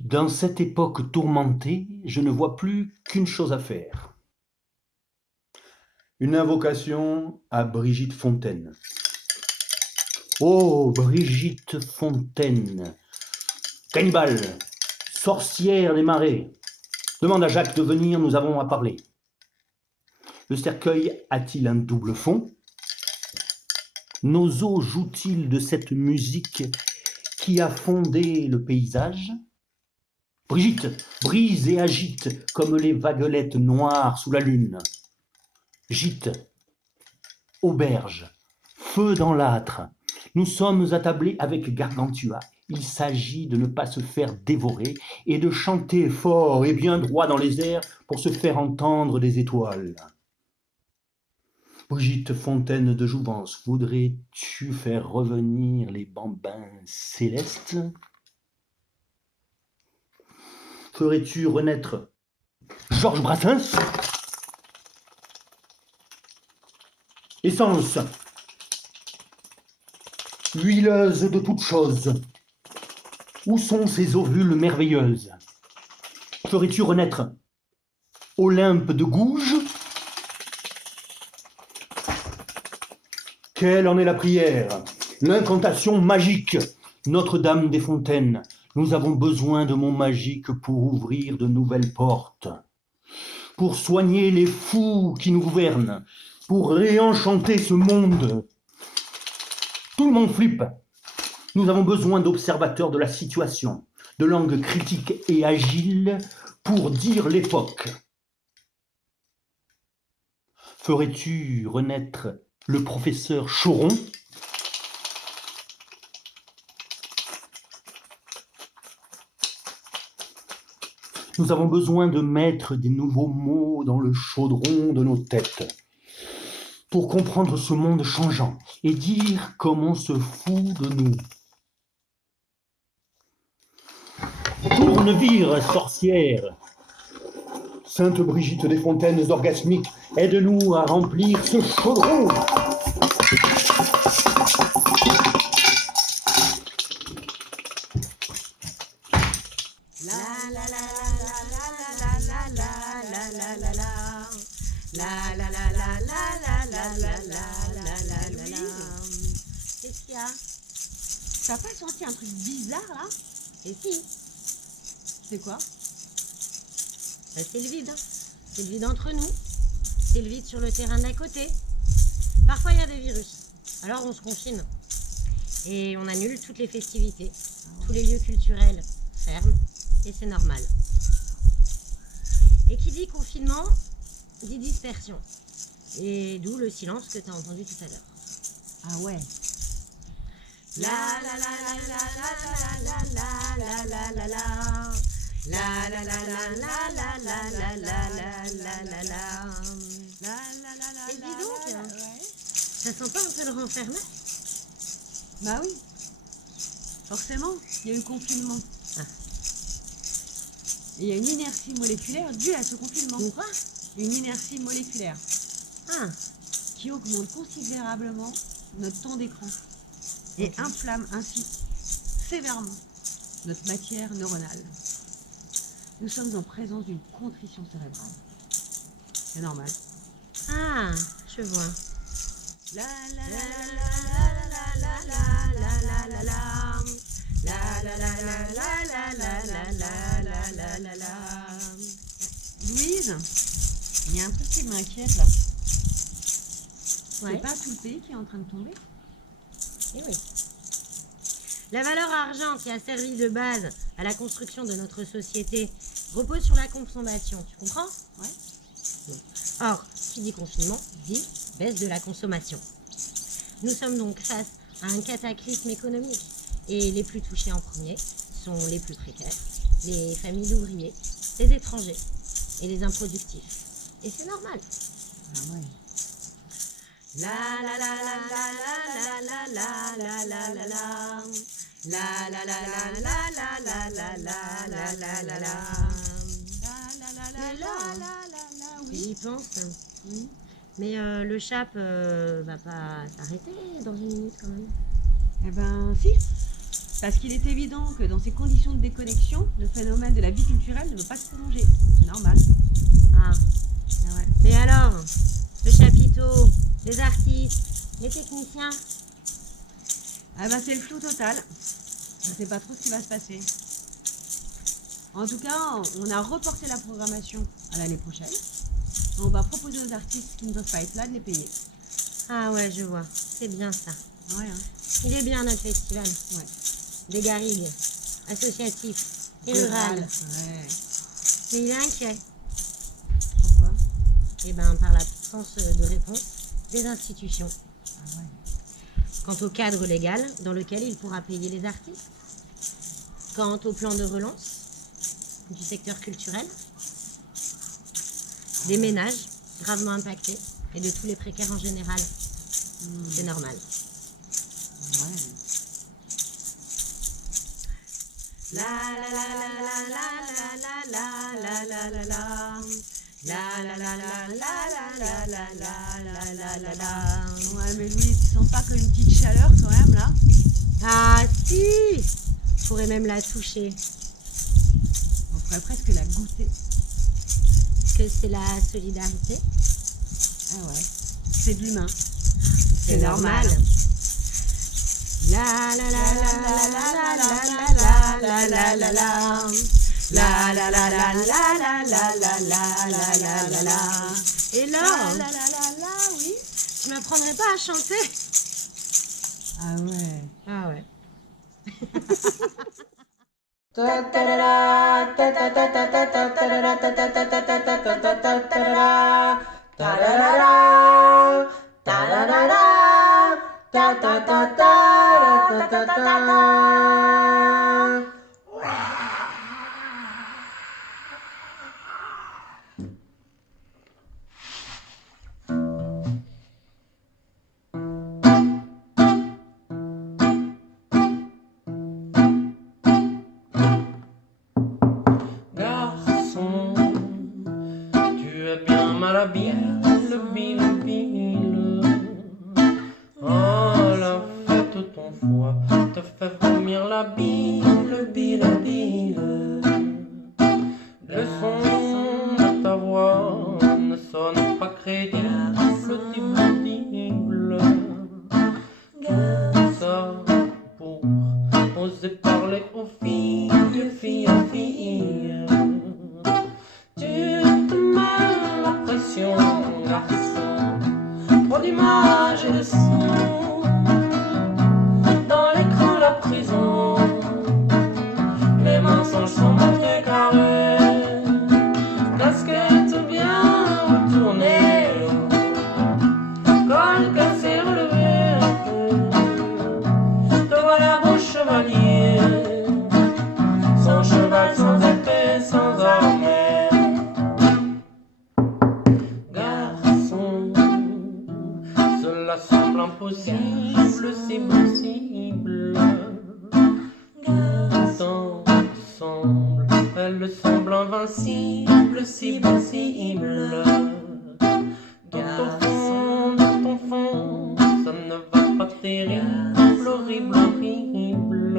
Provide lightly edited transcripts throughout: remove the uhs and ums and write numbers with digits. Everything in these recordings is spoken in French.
Dans cette époque tourmentée, je ne vois plus qu'une chose à faire. Une invocation à Brigitte Fontaine. Oh, Brigitte Fontaine, cannibale, sorcière des marais, demande à Jacques de venir, nous avons à parler. Le cercueil a-t-il un double fond? Nos os jouent-ils de cette musique qui a fondé le paysage? Brigitte brise et agite comme les vaguelettes noires sous la lune. Gîte, auberge, feu dans l'âtre. Nous sommes attablés avec Gargantua. Il s'agit de ne pas se faire dévorer et de chanter fort et bien droit dans les airs pour se faire entendre des étoiles. Brigitte Fontaine de Jouvence, voudrais-tu faire revenir les bambins célestes? Ferais-tu renaître Georges Brassens? Essence, huileuse de toutes choses, où sont ces ovules merveilleuses? Ferais-tu renaître Olympe de Gouges? Quelle en est la prière, l'incantation magique? Notre-Dame des Fontaines, nous avons besoin de mots magiques pour ouvrir de nouvelles portes, pour soigner les fous qui nous gouvernent, pour réenchanter ce monde. Tout le monde flippe. Nous avons besoin d'observateurs de la situation, de langue critique et agile pour dire l'époque. Ferais-tu renaître le professeur Choron? Nous avons besoin de mettre des nouveaux mots dans le chaudron de nos têtes pour comprendre ce monde changeant et dire comment on se fout de nous. Tourne-vire, sorcière, Sainte Brigitte des Fontaines orgasmiques, aide-nous à remplir ce chaudron. Qu'est-ce qu'il y a? T'as pas senti un truc bizarre là? Et si. C'est quoi? C'est le vide. C'est le vide entre nous. C'est le vide sur le terrain d'à côté. Parfois il y a des virus. Alors on se confine. Et on annule toutes les festivités. Tous les lieux culturels ferment. Et c'est normal. Et qui dit confinement, dit dispersion. Et d'où le silence que tu as entendu tout à l'heure. Ah ouais. La la la la la la la la la la la. La la la la la la la la la la la. Et dis donc, ça sent pas un peu le renfermé? Bah oui. Forcément, il y a eu confinement. Ah. Et il y a une inertie moléculaire due à ce confinement. Quoi? Une inertie moléculaire Ah. qui augmente considérablement notre temps d'écran et inflamme ainsi sévèrement notre matière neuronale. Nous sommes en présence d'une contrition cérébrale. C'est normal. Ah, je vois. La La la la la la la la la la. La la la la la la la la la la la la. Louise, il y a un truc qui m'inquiète là. Ouais. C'est pas tout le pays qui est en train de tomber? Eh oui. La valeur argent qui a servi de base à la construction de notre société repose sur la consommation, tu comprends? Ouais. Or, qui dit confinement, dit baisse de la consommation. Nous sommes donc face à un cataclysme économique et les plus touchés en premier sont les plus précaires, les familles d'ouvriers, les étrangers et les improductifs. Et c'est normal. Ah ouais. La la la la la la la la la la la. La la la la la la la la la la la la la. Mais là, j'y pense. Oui. Mais le chap va pas s'arrêter dans une minute quand même. Eh ben si. Parce qu'il est évident que dans ces conditions de déconnexion, le phénomène de la vie culturelle ne peut pas se prolonger. C'est normal. Ah. Ah ouais. Mais alors, le chapiteau, les artistes, les techniciens? Ah ben c'est le flou total. On ne sait pas trop ce qui va se passer. En tout cas, on a reporté la programmation à l'année prochaine. On va proposer aux artistes qui ne peuvent pas être là de les payer. Ah ouais, je vois. C'est bien ça. Ouais, hein. Il est bien notre festival. Ouais. Des garrigues, associatif et rural. Ouais. Mais il est inquiet. Pourquoi? Eh ben, par l'absence de réponse des institutions. Ah ouais. Quant au cadre légal dans lequel il pourra payer les artistes. Quant au plan de relance du secteur culturel. Des ménages gravement impactés et de tous les précaires en général. C'est normal. Ouais. La la la la la la la la la la la. La la la la la la la la la la la la. Ouais, mais Louise, tu sens pas comme une petite chaleur quand même là? Ah si, je pourrais même la toucher. On pourrait presque la goûter. Que c'est la solidarité. Ah ouais. C'est de l'humain. C'est normal. La la la la la la la la la la la la. La la la la la la la la la la la la la. Et là, La, oui. tu m'apprendrais pas à chanter? Ah ouais. Ah ouais. Garçon, tu es bien malhabile, bile, bile. Oh, la fête ton foie te fait vomir la bile, bile, bile. Le son de ta voix ne sonne pas crédible, dible. Tout ça pour oser parler aux filles, filles, filles. Tu te mets la pression, garçon. Trop d'images et de sons. Dans l'écran, la prison. Les mensonges sont montrés carrés. Casquette bien retournée. Col cassé relevé. Te voilà beau chevalier. Sans cheval, sans épée, sans armée. Garçon, cela semble impossible, si possible. Pourtant, elle semble invincible, si possible. Dans ton fond, ça ne va pas terrible, horrible, horrible.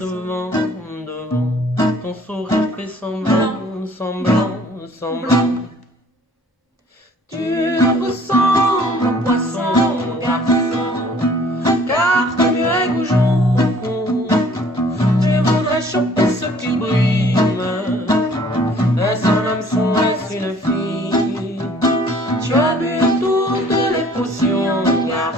Devant, ton sourire fait semblant, semblant, semblant. Tu ressembles au poisson, garçon, car tu es goujon. Tu voudrais choper ce qui brille. Est-ce un hameçon, est-ce une fille? Tu as bu toutes les potions, garçon.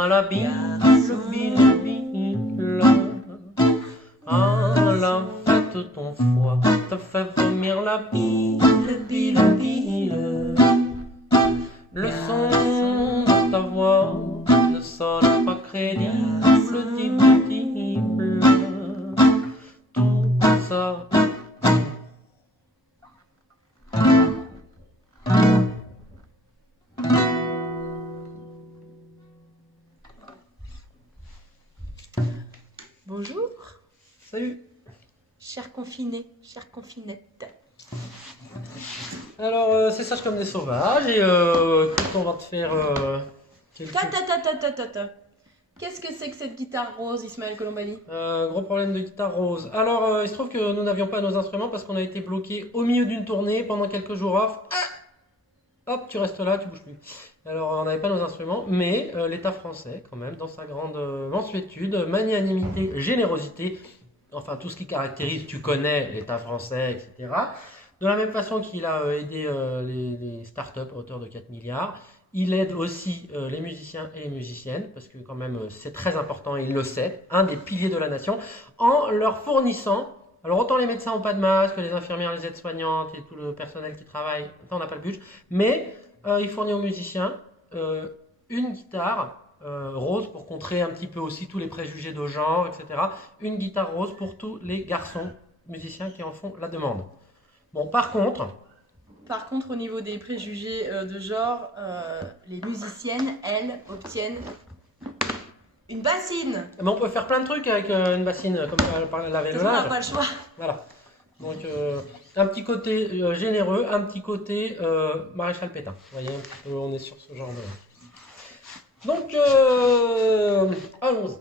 à la bille, bille, bille. Ah, la fête ton foie te fait vomir la bille, bille, bille. Le son de ta voix ne sonne pas crédible, dible. Tout ça. Bonjour, Salut. chers confinés, chères confinettes. Alors, c'est sage comme des sauvages et écoute, on va te faire quelques... Ta. Qu'est-ce que c'est que cette guitare rose, Ismaël Colombani? Gros problème de guitare rose. Alors, il se trouve que nous n'avions pas nos instruments parce qu'on a été bloqué au milieu d'une tournée pendant quelques jours off. Ah, hop, tu restes là, tu bouges plus. Alors, on n'avait pas nos instruments, mais l'État français, quand même, dans sa grande mansuétude, magnanimité, générosité, enfin tout ce qui caractérise, tu connais l'État français, etc. De la même façon qu'il a aidé les startups à hauteur de 4 milliards, il aide aussi les musiciens et les musiciennes, parce que quand même c'est très important, et il le sait, un des piliers de la nation, en leur fournissant, alors autant les médecins n'ont pas de masque, les infirmières, les aides-soignantes et tout le personnel qui travaille, on n'a pas le budget, mais il fournit aux musiciens une guitare rose pour contrer un petit peu aussi tous les préjugés de genre, etc. Une guitare rose pour tous les garçons musiciens qui en font la demande. Bon, par contre, Au niveau des préjugés de genre, les musiciennes, elles, obtiennent une bassine. mais on peut faire plein de trucs avec une bassine, comme laver le On n'a linge. pas le choix. Voilà. Donc, un petit côté généreux, un petit côté maréchal Pétain. Vous voyez, un petit peu, on est sur ce genre de... Donc, allons-y.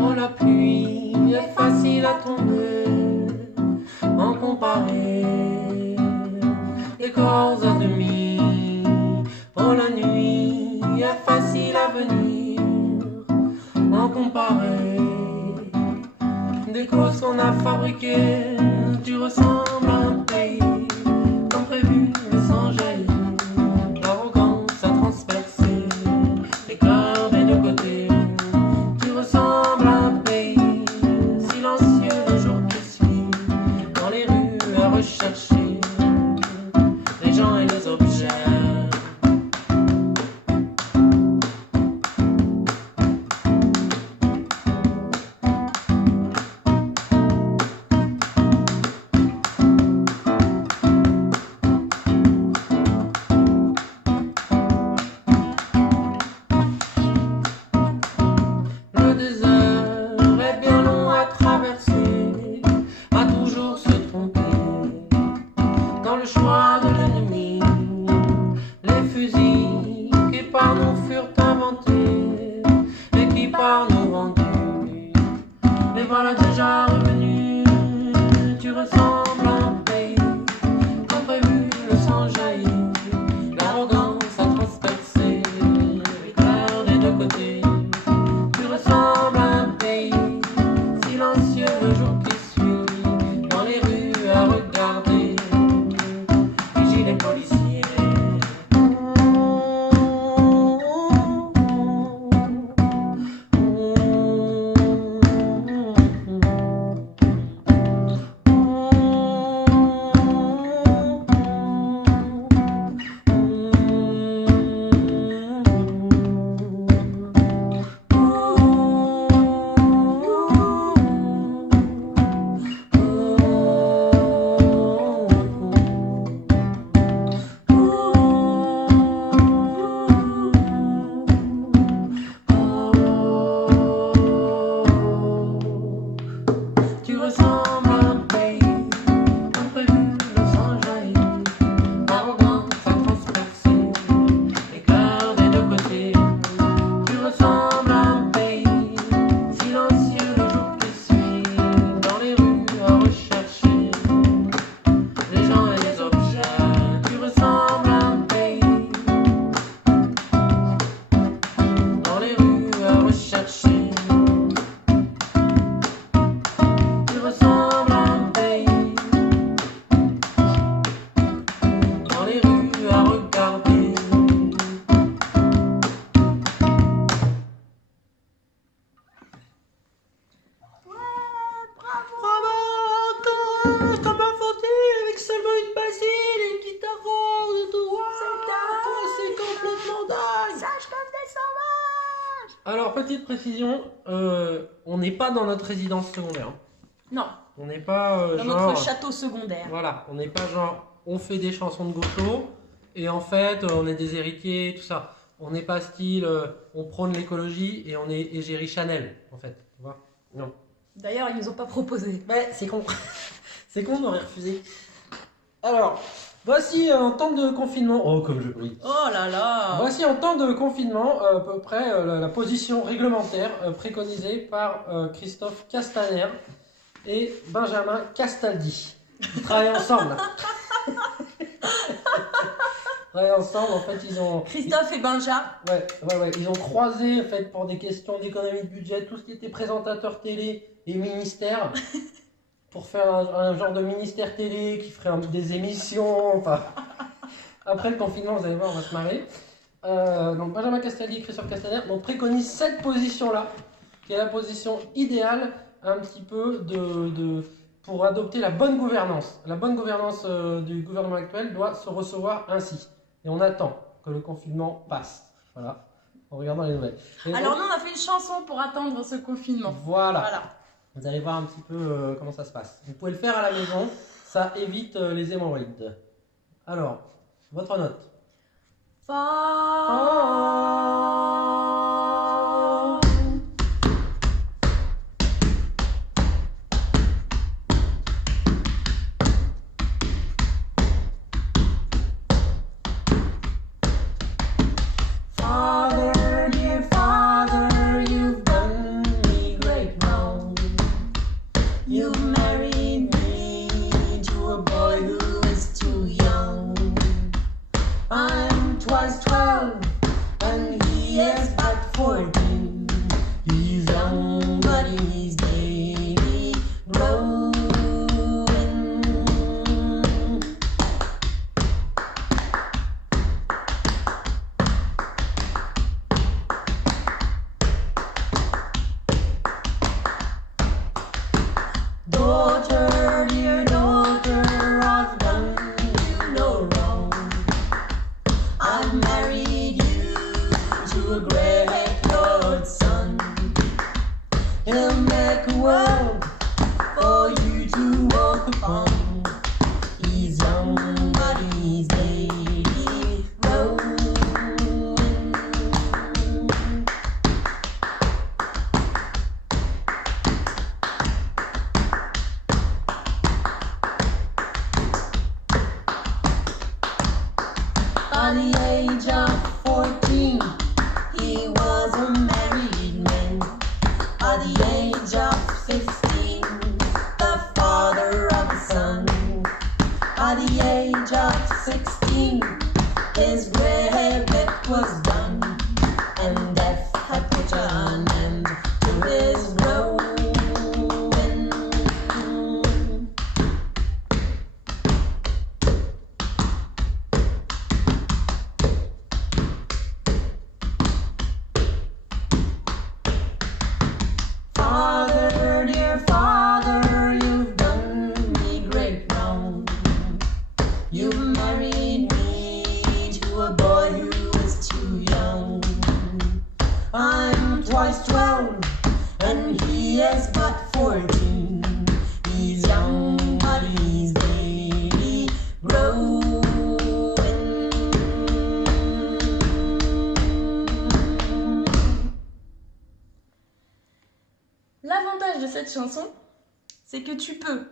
Oh, la pluie est facile à tomber, en comparé les corps à demi. Oh, la nuit est facile à venir, en comparé des causes qu'on a fabriquées. Tu ressembles à un pays, comme prévu, mais sans jaillir. L'arrogance a transpercé les cœurs des deux côtés. Tu ressembles à un pays silencieux le jour qui suit, dans les rues à rechercher les gens et les objets. Le désert est bien long à traverser, à toujours se tromper dans le choix de l'ennemi. Les fusils qui par nous furent inventés et qui par nous vendus, les voilà déjà revenus. Tu ressembles à un pays, comme prévu, le sang jaillit. L'arrogance a transpercé les cœurs des deux côtés. Tu ressembles à un pays silencieux le jour qui suit, dans les rues à regarder, vigile les policiers. Alors, petite précision, on n'est pas dans notre résidence secondaire. Non, On n'est pas dans genre... notre château secondaire. Voilà, on n'est pas genre, on fait des chansons de gaucho et en fait, on est des héritiers, tout ça. On n'est pas style, on prône l'écologie et on est égérie Chanel, en fait. Tu vois? Non. D'ailleurs, ils nous ont pas proposé. Ouais, c'est con. C'est con, on aurait refusé. Alors, voici en temps de confinement. Oh, comme je brille. Oh là là. Voici en temps de confinement à peu près la position réglementaire préconisée par Christophe Castaner et Benjamin Castaldi. Ils travaillent ensemble. Ils travaillent ensemble, en fait, ils ont... Christophe et Benja. Ouais, ils ont croisé, en fait, pour des questions d'économie de budget, tout ce qui était présentateur télé et ministère, pour faire un genre de ministère télé qui ferait des émissions, enfin... Après le confinement, vous allez voir, on va se marrer. Donc Benjamin Castaldi et Christophe Castaner préconisent cette position-là, qui est la position idéale un petit peu pour adopter la bonne gouvernance. La bonne gouvernance du gouvernement actuel doit se recevoir ainsi. Et on attend que le confinement passe. Voilà, en regardant les nouvelles. Et Alors donc, nous, on a fait une chanson pour attendre ce confinement. voilà. Voilà. Vous allez voir un petit peu comment ça se passe. Vous pouvez le faire à la maison, ça évite les hémorroïdes. Alors, votre note. Father, dear Father, you've done me great wrong. You've married me to a boy who is too young. I'm twice 12 and he is but 14. He's young but he's daily growing. Daughter, dear daughter, I've done you no wrong. I've married you to a graveyard son. He'll make a world for you to walk upon. He's young, but he's daily growing. By the age of 14, he was a married man. By the age of 15, the father of a son. By the age of 16, his grey bit was done, and death had put an end to his growing. Father, dear Father, you've done me great wrong. You've married me to a boy who is too young. I'm twice 12 and he is but 14. He's young but he's daily growing. L'avantage de cette chanson, c'est que tu peux,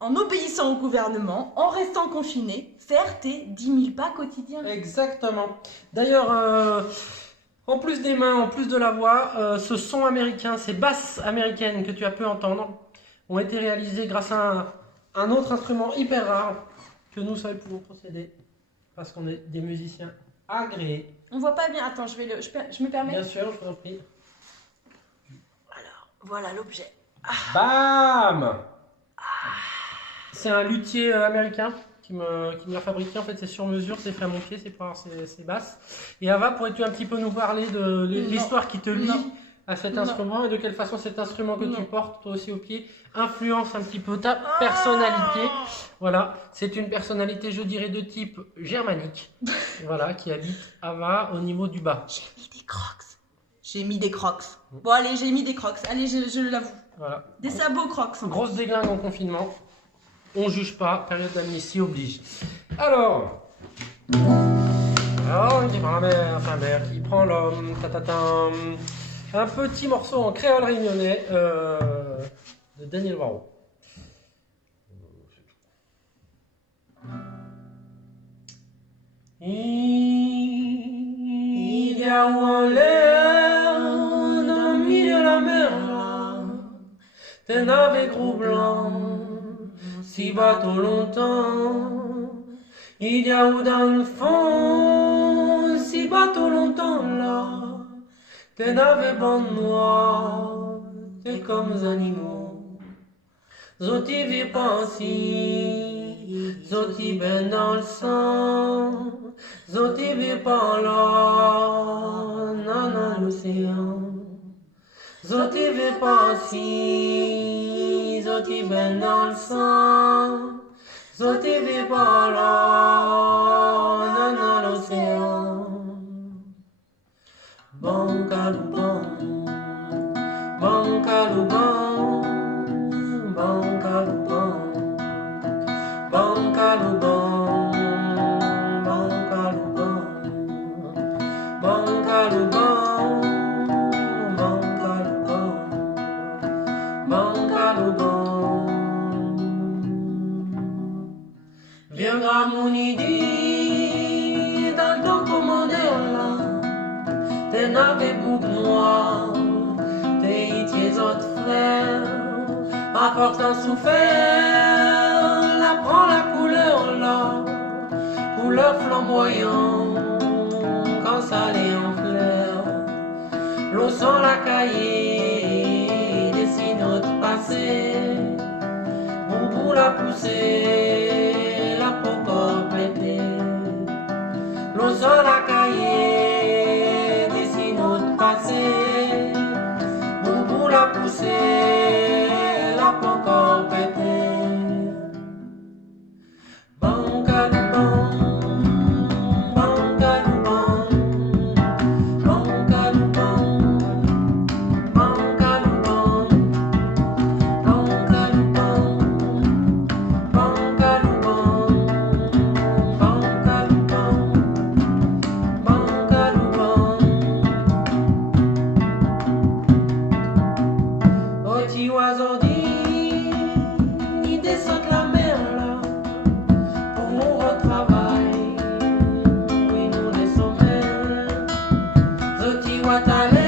en obéissant au gouvernement, en restant confiné, faire tes 10 000 pas quotidiens. Exactement. D'ailleurs, en plus des mains, en plus de la voix, ce son américain, ces basses américaines que tu as pu entendre, ont été réalisées grâce à un autre instrument hyper rare que nous seuls pouvons posséder parce qu'on est des musiciens agréés. On voit pas bien. Attends, je me permets. Bien sûr, je vous en prie. Alors, voilà l'objet. Bam! C'est un luthier américain qui me l'a fabriqué. En fait, c'est sur mesure, c'est fait à mon pied, c'est pour avoir ses basses. Et Ava, pourrais-tu un petit peu nous parler de l'histoire qui te lie à cet instrument et de quelle façon cet instrument que tu portes, toi aussi au pied, influence un petit peu ta personnalité? Voilà, c'est une personnalité, je dirais, de type germanique, voilà, qui habite Ava au niveau du bas. J'ai mis des crocs. J'ai mis des crocs. Bon, allez, j'ai mis des crocs. Allez, je l'avoue. Voilà. Des sabots crocs. Grosse déglingue en confinement. On juge pas, période d'amnistie oblige. Alors, qui prend la mère, enfin mère, qui prend l'homme, tatatam. Un petit morceau en créole réunionnais de Daniel Waro. Il y a où en l'air, dans le milieu de la mer, là, des navires gros blancs, six bateaux longtemps. Il y a où dans le fond, six bateaux longtemps, là, des navires blancs noirs, t'es comme des animaux. Zoti vivent pas ainsi, Zoti ben dans le sang, Zoti vivent pas là, dans l'océan. Zoti vivent pas ainsi, Zoti ben dans le sang, Zoti vivent pas là, dans l'océan. Bon calou bon, bon calou bon. Bon calou bon, bon calou bon, bon calou bon, bon calou bon, bon calou bon, bon calou bon. Viens Gramouni dit dans le temps commandeur là, t'es navé bouc noir, t'es itiers autres frères. À force d'en souffert, la prend la couleur là, couleur flamboyant, quand ça l'est en fleurs. L'eau sans la cahier, dessine notre passé, pour la pousser, la popo pété. L'eau sans la cahier, dessine notre passé, pour la pousser. Encore pété. Bon calou bon, bon calou bon, bon calou bon, bon calou bon, bon calou bon, bon calou bon, bon calou bon, bon calou bon. Oti oiseau descendre la mer là pour mon retravail. Oui, nous les sommets. Zoti Watale,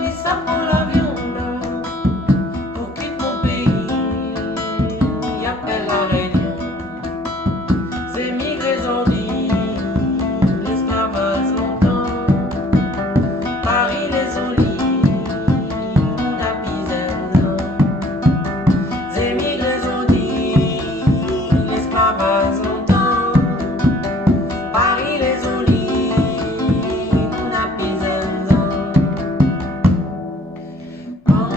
mais ça prend l'avion là pour quitter mon pays. Y appelle la réunion. C'est migré Zodi, l'esclavage longtemps. Paris les olives, la misère. Bon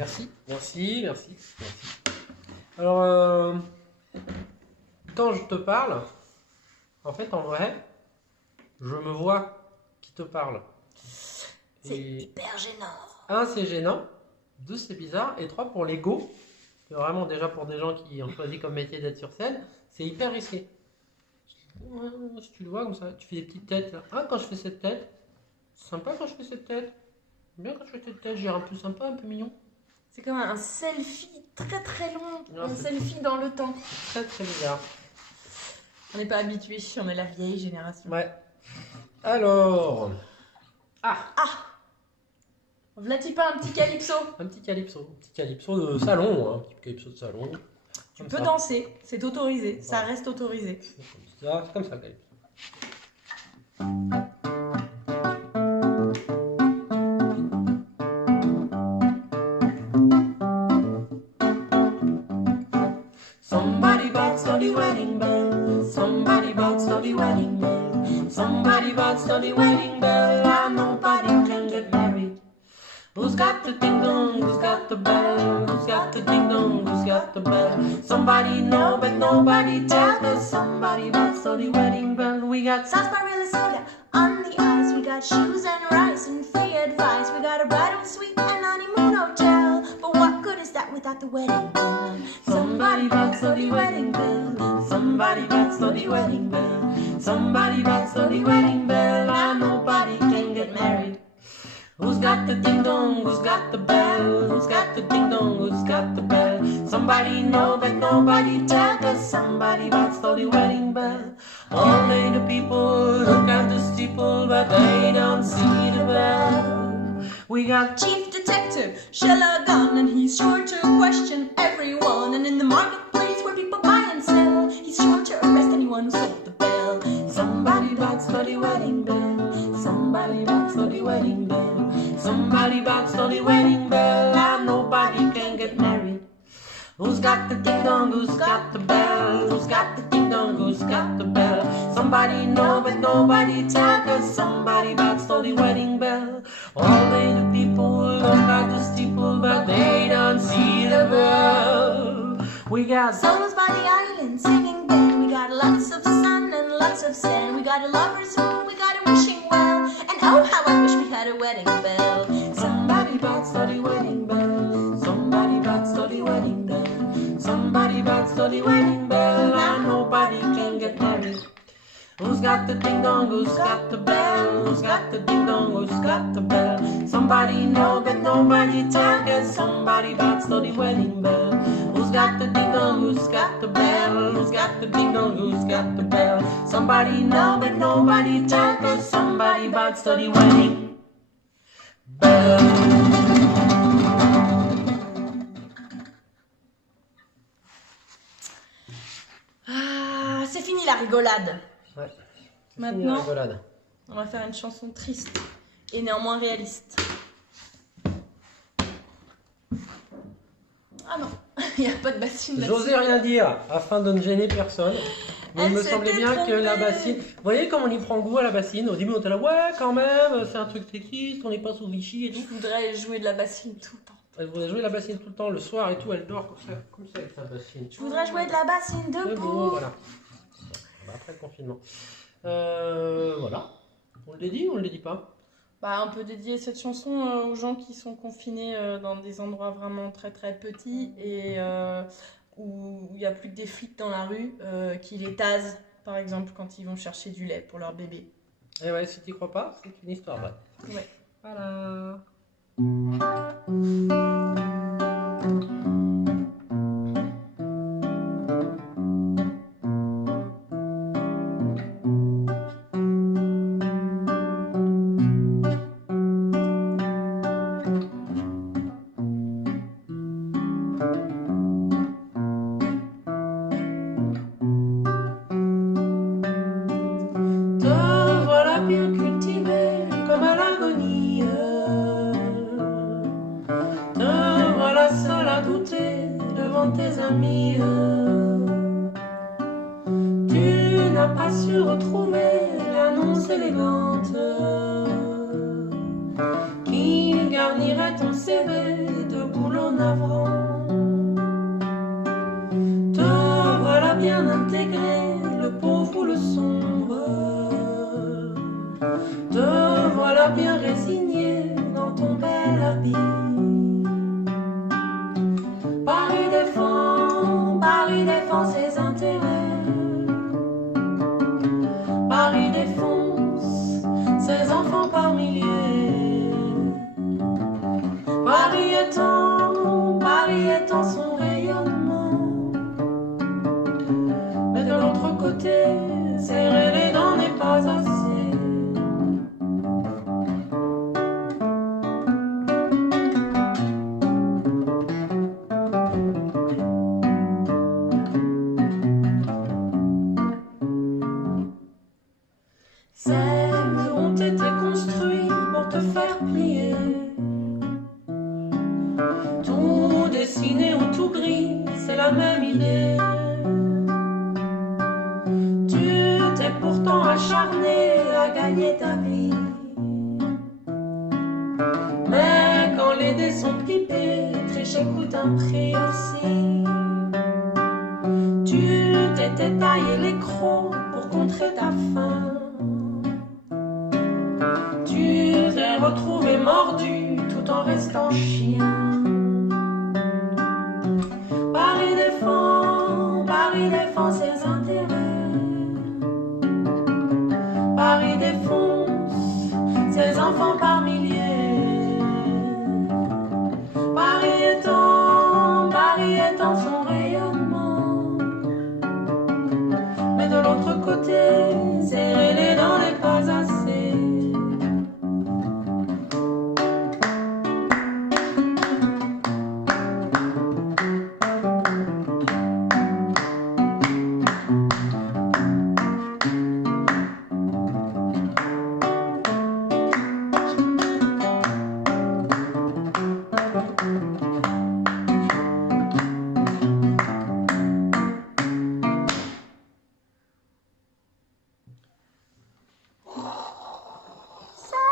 Merci. Alors, quand je te parle, en fait, en vrai, je me vois qui te parle. C'est Et hyper gênant. 1, c'est gênant. 2, c'est bizarre. Et 3, pour l'ego, c'est vraiment déjà pour des gens qui ont choisi comme métier d'être sur scène, c'est hyper risqué. Ouais, si tu le vois comme ça, tu fais des petites têtes. Là. Ah, quand je fais cette tête, c'est sympa quand je fais cette tête. Bien quand je fais cette tête, j'ai un peu sympa, un peu mignon. C'est comme un selfie très très long. Ouais, Un c'est- selfie dans le temps. Très très bizarre. On n'est pas habitué, on est la vieille génération. Ouais. Alors, V'là-t-il pas un petit calypso? un petit calypso de salon, hein, un petit calypso de salon. Tu Comme peux ça. danser, c'est autorisé, ça Voilà. reste autorisé. C'est comme ça, le calypso. Somebody bought the wedding bell. Somebody bought the wedding bell. Somebody bought the wedding bell. And nobody can get married. Who's got the ding dong? Who's got the bell? Who's got the ding dong? Who's got the bell? Somebody know, but nobody tells us. Somebody bought the wedding bell. We got Sarsaparilla soda on the ice. We got shoes and rice and free advice. We got a bridal suite and honeymoon hotel. But what good is that without the wedding bell? somebody bought the wedding bell. Somebody bought the wedding bell. Somebody bought the wedding bell. And nobody can get married. Who's got the ding dong? Who's got the bell? Who's got the ding dong? Who's got the bell? Somebody know, but nobody tells us. Somebody bought the wedding bell. All day the people look at the steeple, but they don't see the bell. We got Chief Detective Shelagon, and he's sure to question everyone. And in the marketplace where people buy and sell, he's sure to arrest anyone who sold the bell. somebody bought the wedding bell. Somebody bought the wedding bell. Somebody bought the wedding bell. And nobody can get married. Who's got the ding dong? Who's got the bell? Who's got the ding dong? Who's got the bell? Somebody know, but nobody tells us. Somebody bought the wedding bell. All day the people look at the steeple, but they don't see the bell. We got Souls by the island singing band. We got lots of sun and lots of sand. We got a lover's moon, we got a wishing well. And oh, how I wish we had a wedding bell. somebody bought the wedding bell. Somebody bought the wedding bell. Somebody bought the wedding bell. And nobody can get married. Who's got the ding dong? Who's got the bell? Who's got the ding dong? Who's got the bell? Somebody know, but nobody tells us. Somebody bought the wedding bell. Who's got the ding dong? Who's got the bell? Who's got the ding dong? Who's got the bell? Somebody know, but nobody tells us. Somebody bought the wedding bell. Ah, c'est fini la rigolade. Ouais. Maintenant, Rigolade. on va faire une chanson triste et néanmoins réaliste. Ah non, il n'y a pas de bassine là-dessus. J'osais rien dire afin de ne gêner personne. Mais il Elle me semblait s'était bien que la trompée. bassine. Vous voyez comme on y prend goût à la bassine? Au début on était là, ouais, quand même, c'est un truc sexiste, on n'est pas sous Vichy et Je tout. voudrais jouer de la bassine tout le temps. Elle voulait jouer la bassine tout le temps, le soir et tout, elle dort comme ça avec sa bassine. Je voudrais jouer de la bassine Mais debout. bon, voilà. Bah, après le confinement. Voilà. On le dédie ou on le dédie pas? Bah, on peut dédier cette chanson aux gens qui sont confinés dans des endroits vraiment très très petits et où il n'y a plus que des flics dans la rue qui les tasent, par exemple, quand ils vont chercher du lait pour leur bébé. Et ouais, si t'y crois pas, c'est une histoire vraie. Ouais. Voilà. Te voilà bien cultivé comme à l'agonie. Te voilà seul à douter devant tes amis. Tu n'as pas su retrouver l'annonce élégante qui garnirait ton CV de boulonnante. avant. Te voilà bien intégré, le pauvre ou le sombre. Te voilà bien résigné dans ton bel habit. Paris défend ses intérêts. Paris défonce ses enfants par milliers. Paris étend son rayonnement. Mais de l'autre côté, serrer les dents n'est pas assez. Ces murs ont été construits pour te faire plier. Tout dessiné ou tout gris, c'est la même idée. Tu t'es pourtant acharné à gagner ta vie. Mais quand les dés sont pipés, tricher coûte un prix aussi. Tu t'étais taillé les crocs pour contrer ta faim. Tu t'es retrouvé mordu tout en restant chien. Paris défend ses intérêts. Paris défonce ses enfants par milliers. Paris étend son rayonnement. Mais de l'autre côté, serrer les dents n'est pas assez.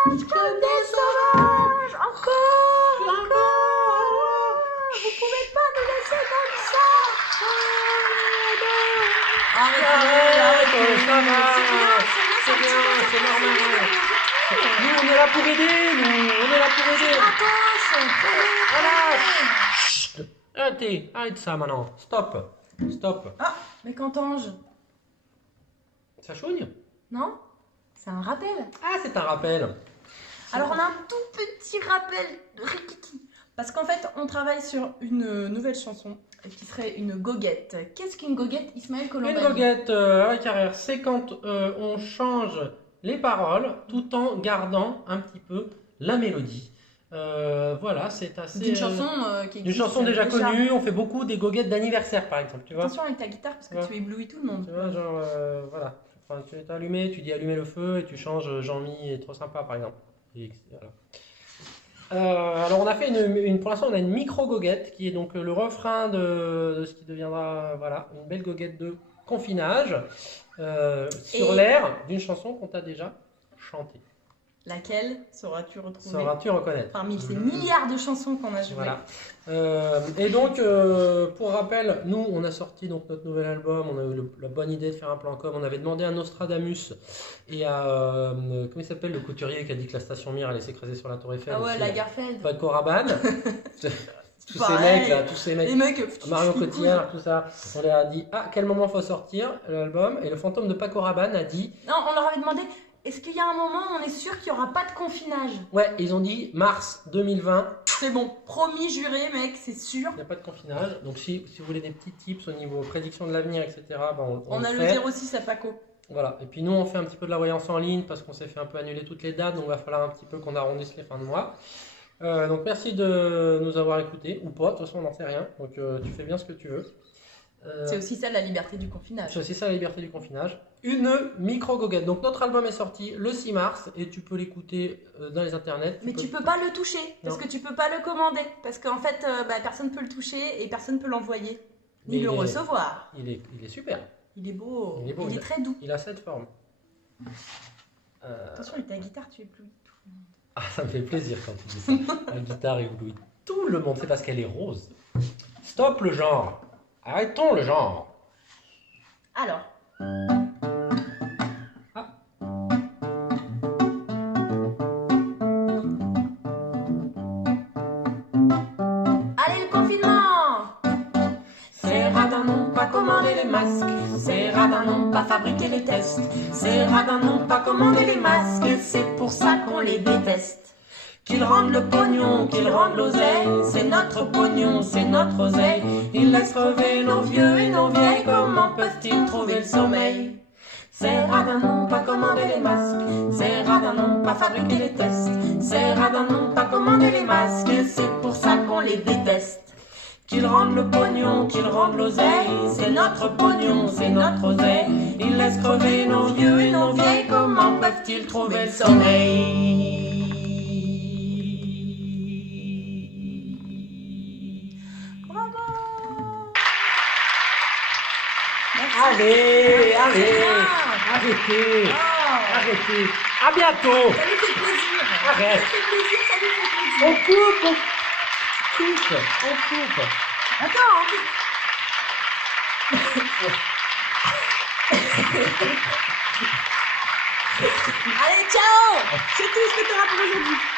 Comme des sauvages, encore. Vous pouvez pas nous laisser comme ça. Arrête, ça va. C'est bien, c'est normal. Nous, on est là pour aider, on est là pour aider. Voilà. Chut. Arrête ça maintenant. Stop. Ah, mais qu'entends-je? Ça chouigne? Non? C'est un rappel. Ah, c'est un rappel. Alors on a un tout petit rappel de Rikiki. Parce qu'en fait, on travaille sur une nouvelle chanson qui serait une goguette. Qu'est-ce qu'une goguette, Ismaël Colombani? Une goguette à la carrière, c'est quand on change les paroles tout en gardant un petit peu la mélodie. Voilà, c'est assez... D'une chanson qui Une existe chanson déjà connue, on fait beaucoup des goguettes d'anniversaire par exemple, tu vois. Attention avec ta guitare parce que Ouais. tu éblouis tout le monde. Tu vois, genre, voilà. Enfin, tu es allumé, tu dis allumer le feu et tu changes Jean-Mi est trop sympa par exemple. Et voilà. Alors on a fait pour l'instant on a une micro goguette qui est donc le refrain de ce qui deviendra voilà, une belle goguette de confinage sur l'air d'une chanson qu'on t'a déjà chantée. Laquelle sauras-tu retrouver Sauras-tu reconnaître parmi ces milliards de chansons qu'on a jouées? Voilà. Et donc, pour rappel, nous, on a sorti donc notre nouvel album, on a eu la bonne idée de faire un plan com, on avait demandé à Nostradamus et à, comment il s'appelle, le couturier qui a dit que la station Mir allait s'écraser sur la Tour Eiffel. Ah ouais, Lagerfeld. Pas de Rabanne. Tous ces Pareil. mecs là, tous ces mecs. Les mecs, Mario Cotillard, tout ça. On leur a dit, à quel moment faut sortir l'album? Et le fantôme de Paco Rabanne a dit, Non, on leur avait demandé, est-ce qu'il y a un moment où on est sûr qu'il n'y aura pas de confinage? ouais, ils ont dit mars 2020. C'est bon, promis, juré, mec, c'est sûr. Il n'y a pas de confinage. Donc si vous voulez des petits tips au niveau prédiction de l'avenir, etc., ben On a le fait. 06 à Paco. Voilà. Et puis nous, on fait un petit peu de la voyance en ligne parce qu'on s'est fait un peu annuler toutes les dates. Donc il va falloir un petit peu qu'on arrondisse les fins de mois. Donc merci de nous avoir écoutés. Ou pas, de toute façon, on n'en sait rien. Donc tu fais bien ce que tu veux. C'est aussi ça la liberté du confinage. C'est aussi ça la liberté du confinage. Une micro-goguette. Donc notre album est sorti le 6 mars et tu peux l'écouter dans les internets. Mais tu peux pas le toucher, parce Non. que tu peux pas le commander, parce qu'en fait, personne peut le toucher et personne peut l'envoyer, ni Mais le il est- recevoir. Il est super. Il est beau, Il est beau, il est très doux. Il a cette forme. Attention avec ta guitare, tu éblouis tout. Ah, ça me fait plaisir quand tu dis ça. La guitare éblouit Tout le monde sait parce qu'elle est rose. Stop le genre. Arrêtons le genre. Alors, Allez, le confinement! Ces radins n'ont pas commandé les masques, ces radins n'ont pas fabriqué les tests, ces radins n'ont pas commandé les masques, c'est pour ça qu'on les déteste. Qu'ils rendent le pognon, qu'ils rendent l'oseille, c'est notre pognon, c'est notre oseille. Ils laissent crever nos vieux et nos vieilles, comment peuvent-ils trouver le sommeil? Ces radins n'ont pas commandé les masques, ces radins n'ont pas fabriqué les tests, ces radins n'ont pas commandé les masques, c'est pour ça qu'on les déteste. Qu'ils rendent le pognon, qu'ils rendent l'oseille, c'est notre pognon, c'est notre oseille. Ils laissent crever nos vieux et nos vieilles, comment peuvent-ils trouver le sommeil? Allez, arrêtez, arrêtez. À bientôt. ça nous fait plaisir. Arrête. Ça fait plaisir, ça nous fait plaisir. On coupe, on coupe. Attends, Allez, ciao! C'est tout ce que tu auras pour aujourd'hui.